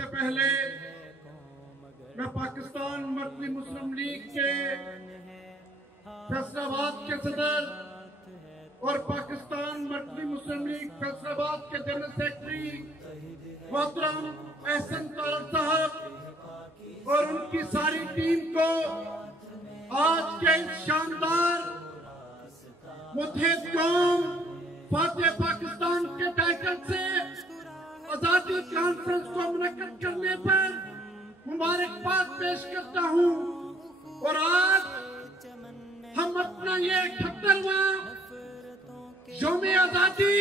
سے پہلے میں پاکستان مرکزی مسلم لیگ کے فیصل آباد کے صدر اور پاکستان مرکزی مسلم لیگ فیصل آباد کے جنرل سیکرٹری محترم احسن طارق صاحب اور ان کی ساری ٹیم کو آج کے اس شاندار متحد قوم فاتح پاکستان کے ٹائٹل سے آزادی کانفرنس کو منعقد کرنے پر مبارکباد پیش کرتا ہوں۔ اور آج ہم اپنا یہ 78واں یوم آزادی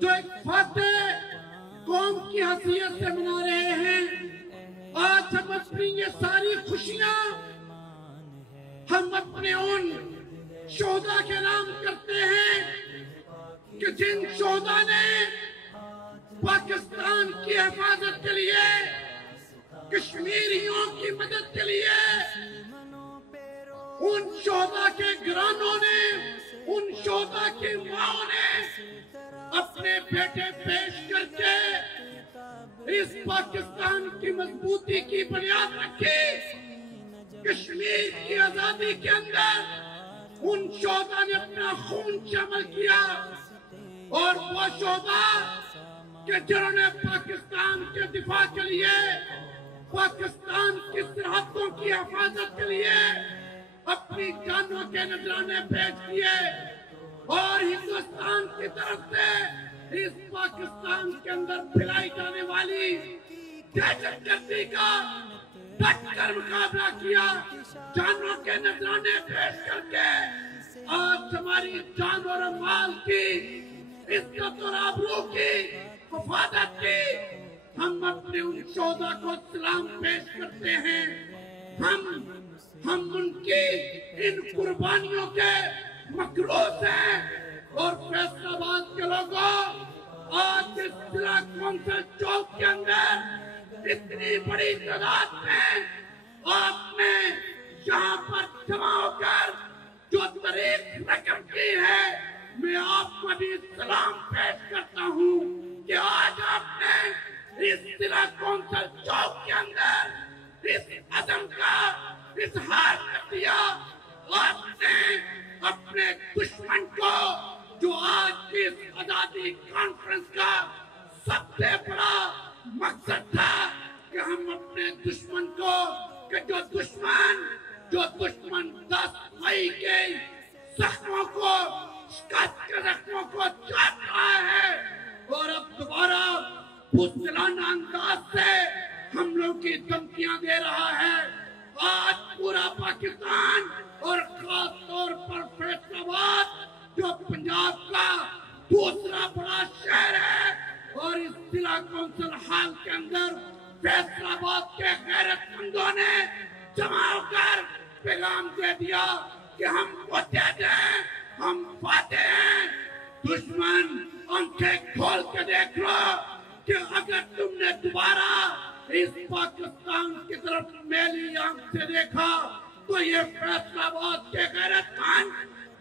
جو ایک فاتح قوم کی حیثیت سے منا رہے ہیں، آج ہم اپنی یہ ساری خوشیاں ہم اپنے ان شہداء کے نام کرتے ہیں کہ جن شہداء نے پاکستان کی حفاظت کے لیے، کشمیریوں کی مدد کے لیے، ان شہداء کے گھرانوں نے، ان شہداء کی ماں نے اپنے بیٹے پیش کر کے اس پاکستان کی مضبوطی کی بنیاد رکھی۔ کشمیر کی آزادی کے اندر ان شہداء نے اپنا خون شامل کیا، اور وہ شہداء کہ جنہوں نے پاکستان کے دفاع کے لیے، پاکستان کی سرحدوں کی حفاظت کے لیے اپنی جانوں کے نذرانے پیش کیے، اور ہندوستان کی طرف سے اس پاکستان کے اندر پھیلائی جانے والی دہشت گردی کا ڈٹ کر مقابلہ کیا، جانوں کے نذرانے پیش کر کے آج ہماری جان اور مال کی، عزت اور آبرو کی حفاظت کی ہم اپنے ان شہداء کو سلام پیش کرتے ہیں۔ ہم ان کی ان قربانیوں کے مقروض ہیں، اور فیصل آباد کے لوگوں آج اس ضلع کونسل چوک کے اندر اتنی بڑی تعداد میں آپ نے یہاں پر جمع ہو کر جو تاریخ رقم کی ہے، میں آپ کو بھی سلام پیش کرتا ہوں کہ آج آپ نے اس ضلع کونسل چوک کے اندر اس عزم کا اظہار کر دیا۔ آپ نے اپنے دشمن کو، جو آج کی اس آزادی کانفرنس کا سب سے بڑا مقصد تھا کہ ہم اپنے دشمن کو، کہ جو دشمن 10 مئی کے زخموں کو، شکست کے زخموں کو چاٹ رہا ہے، اور اب دوبارہ بزدلانہ انداز سے ہم لوگ کی دھمکیاں دے رہا ہے۔ آج پورا پاکستان اور خاص طور پر فیصل آباد جو پنجاب کا دوسرا بڑا شہر ہے، اور اس ضلع کونسل ہال کے اندر فیصل آباد کے غیرت مندوں نے جمع ہو کر پیغام دے دیا کہ ہم متحد ہیں، ہم فاتح ہیں۔ دشمن آنکھیں کھول کے دیکھ لو کہ اگر تم نے دوبارہ اس پاکستان کی طرف میلی آنکھ سے دیکھا تو یہ فیصل آباد کے غیرت مند،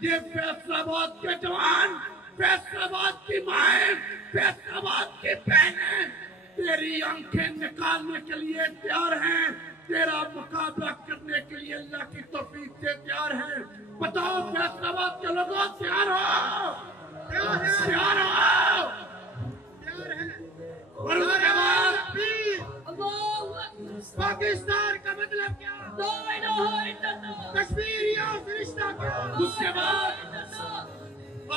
یہ فیصل آباد کے جوان، فیصل آباد کی مائیں، فیصل آباد کی بہنیں تیری آنکھیں نکالنے کے لیے تیار ہیں، تیرا مقابلہ کرنے کے لیے اللہ کی توفیق سے تیار ہیں۔ بتاؤ فیصل آباد کے لوگوں تیار ہو؟ تیار ہو؟ اور اس کے بعد پاکستان کا مطلب کیا؟ کشمیریوں سے رشتہ کیا؟ اس کے بعد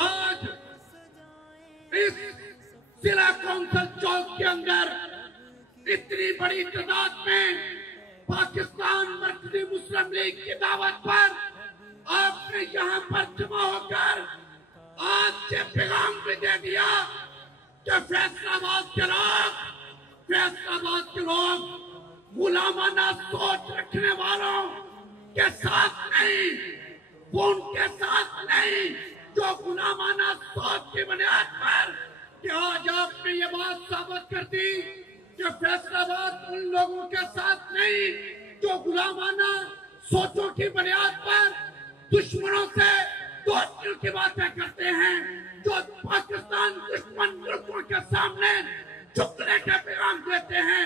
آج اس ضلع کونسل چوک کے اندر اتنی بڑی تعداد میں پاکستان مرکزی مسلم لیگ کی دعوت پر آپ نے یہاں پر جمع ہو کر آج سے پیغام بھی دے دیا کہ فیصل آباد کے لوگ غلامانہ سوچ رکھنے والوں کے ساتھ نہیں، وہ ان کے ساتھ نہیں جو غلامانہ سوچ کی بنیاد پر، کہ آج آپ نے یہ بات ثابت کر دی کہ فیصل آباد ان لوگوں کے ساتھ نہیں جو غلامانہ سوچوں کی بنیاد پر دشمنوں سے دوستیوں کی باتیں کرتے ہیں، جو پاکستان دشمن ملکوں کے سامنے جھکنے کا پیغام دیتے ہیں۔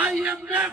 IMF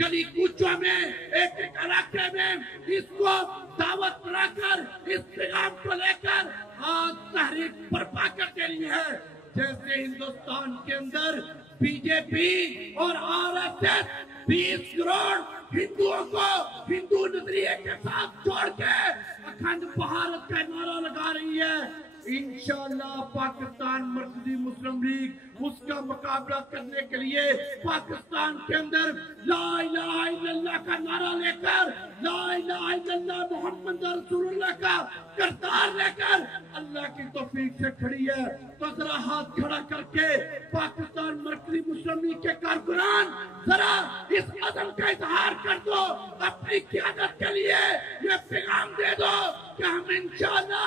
گلی کوچوں میں ایک ایک علاقے میں اس کو دعوت بنا کر اس پیغام کو لے کر آج تحریک برپا کر دینی ہے. جیسے ہندوستان کے اندر بی جے پی اور آر ایس ایس 20 کروڑ ہندوؤں کو ہندو نظریے کے ساتھ جوڑ کے اکھنڈ بھارت کا نعرہ لگا رہی ہے. انشاءاللہ پاکستان مرکزی مسلم لیگ اس کا مقابلہ کرنے کے لیے پاکستان کے اندر لا الہ الا اللہ کا نعرہ لے کر لا الہ الا اللہ محمد رسول اللہ کا کردار لے کر اللہ کی توفیق سے کھڑی ہے. تو ذرا ہاتھ کھڑا کر کے پاکستان مرکزی مسلم لیگ کے کارکنان ذرا اس عزم کا اظہار کر دو, اپنی قیادت کے لیے یہ پیغام دے دو کہ ہم انشاءاللہ